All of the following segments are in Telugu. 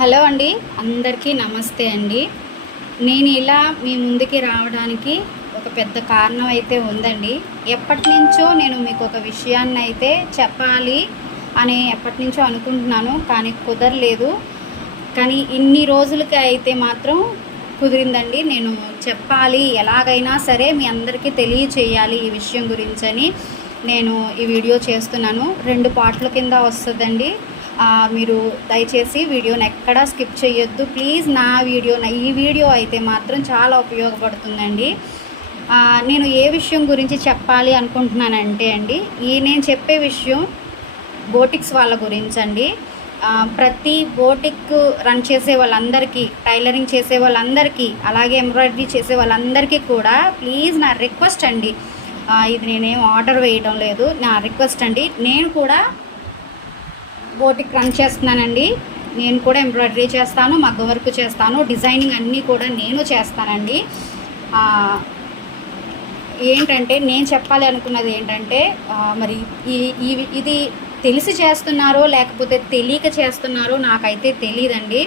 హలో అండి, అందరికీ నమస్తే అండి. నేను ఇలా మీ ముందుకి రావడానికి ఒక పెద్ద కారణం అయితే ఉందండి. ఎప్పటి నుంచో నేను మీకు ఒక విషయాన్ని అయితే చెప్పాలి అని ఎప్పటి నుంచో అనుకుంటున్నాను, కానీ కుదరలేదు. కానీ ఇన్ని రోజులకి అయితే మాత్రం కుదిరిందండి. నేను చెప్పాలి, ఎలాగైనా సరే మీ అందరికీ తెలియచేయాలి ఈ విషయం గురించని నేను ఈ వీడియో చేస్తున్నాను. 2 పార్ట్ల కింద వస్తుందండి. మీరు దయచేసి వీడియోని ఎక్కడా స్కిప్ చేయొద్దు ప్లీజ్. ఈ వీడియో అయితే మాత్రం చాలా ఉపయోగపడుతుందండి. నేను ఏ విషయం గురించి చెప్పాలి అనుకుంటున్నానంటే అండి, నేను చెప్పే విషయం బోటిక్స్ వాళ్ళ గురించి అండి. ప్రతి బోటిక్ రన్ చేసే వాళ్ళందరికీ, టైలరింగ్ చేసే వాళ్ళందరికీ, అలాగే ఎంబ్రాయిడరీ చేసే వాళ్ళందరికీ కూడా ప్లీజ్ నా రిక్వెస్ట్ అండి. ఇది నేనేం ఆర్డర్ వేయడం లేదు, నా రిక్వెస్ట్ అండి. నేను కూడా బోటిక్ రన్ చేస్తున్నానండి. నేను కూడా ఎంబ్రాయిడరీ చేస్తాను, మగ్గ వర్క్ చేస్తాను, డిజైనింగ్ అన్నీ కూడా నేను చేస్తానండి. ఏంటంటే నేను చెప్పాలి అనుకున్నది ఏంటంటే, మరి ఇది తెలిసి చేస్తున్నారో లేకపోతే తెలియక చేస్తున్నారో నాకైతే తెలియదండి.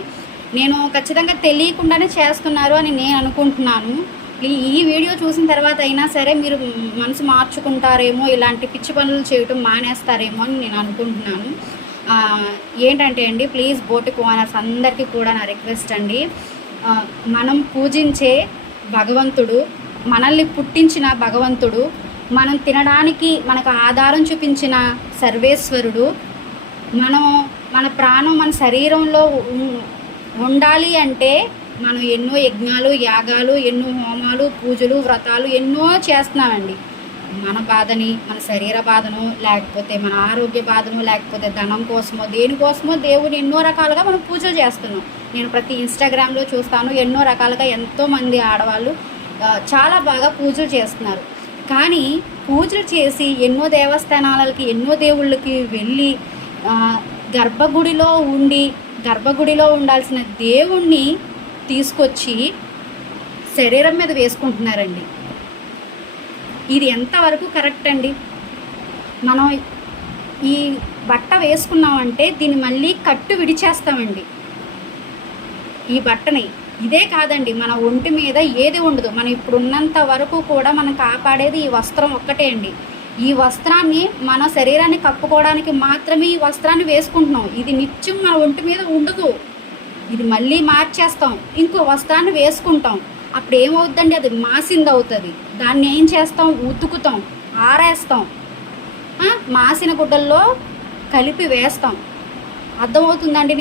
నేను ఖచ్చితంగా తెలియకుండానే చేస్తున్నారు అని నేను అనుకుంటున్నాను. ఈ వీడియో చూసిన తర్వాత అయినా సరే మీరు మనసు మార్చుకుంటారేమో, ఇలాంటి పిచ్చి పనులు చేయటం మానేస్తారేమో అని నేను అనుకుంటున్నాను. ఏంటంటే అండి, ప్లీజ్ బోటిక్ ఓనర్స్ అందరికీ కూడా నా రిక్వెస్ట్ అండి. మనం పూజించే భగవంతుడు, మనల్ని పుట్టించిన భగవంతుడు, మనం తినడానికి మనకు ఆధారం చూపించిన సర్వేశ్వరుడు, మన ప్రాణం మన శరీరంలో ఉండాలి అంటే మనం ఎన్నో యజ్ఞాలు, యాగాలు, ఎన్నో హోమాలు, పూజలు, వ్రతాలు ఎన్నో చేస్తున్నామండి. మన బాధని, మన శరీర బాధను, లేకపోతే మన ఆరోగ్య బాధను, లేకపోతే ధనం కోసమో దేనికోసమో దేవుని ఎన్నో రకాలుగా మనం పూజలు చేస్తున్నాం. నేను ప్రతి ఇన్స్టాగ్రామ్లో చూస్తాను, ఎన్నో రకాలుగా ఎంతోమంది ఆడవాళ్ళు చాలా బాగా పూజలు చేస్తున్నారు. కానీ పూజలు చేసి ఎన్నో దేవస్థానాలకి, ఎన్నో దేవుళ్ళకి వెళ్ళి గర్భగుడిలో ఉండాల్సిన దేవుణ్ణి తీసుకొచ్చి శరీరం మీద వేసుకుంటున్నారండి. ఇది ఎంతవరకు కరెక్ట్ అండి? మనం ఈ బట్ట వేసుకున్నామంటే దీన్ని మళ్ళీ కట్టు విడిచేస్తామండి. ఈ బట్టని ఇదే కాదండి, మన ఒంటి మీద ఏది ఉండదు. మనం ఇప్పుడు ఉన్నంత వరకు కూడా మనం కాపాడేది ఈ వస్త్రం ఒక్కటే అండి. ఈ వస్త్రాన్ని మన శరీరాన్ని కప్పుకోవడానికి మాత్రమే ఈ వస్త్రాన్ని వేసుకుంటున్నాం. ఇది నిత్యం మన ఒంటి మీద ఉండదు. ఇది మళ్ళీ మార్చేస్తాం, ఇంకో వస్త్రాన్ని వేసుకుంటాం. అప్పుడు ఏమవుద్దండి, అది మాసింది అవుతుంది. దాన్ని ఏం చేస్తాం, ఉతుకుతాం, ఆరేస్తాం, మాసిన గుడ్డల్లో కలిపి వేస్తాం. అర్థమవుతుందండి?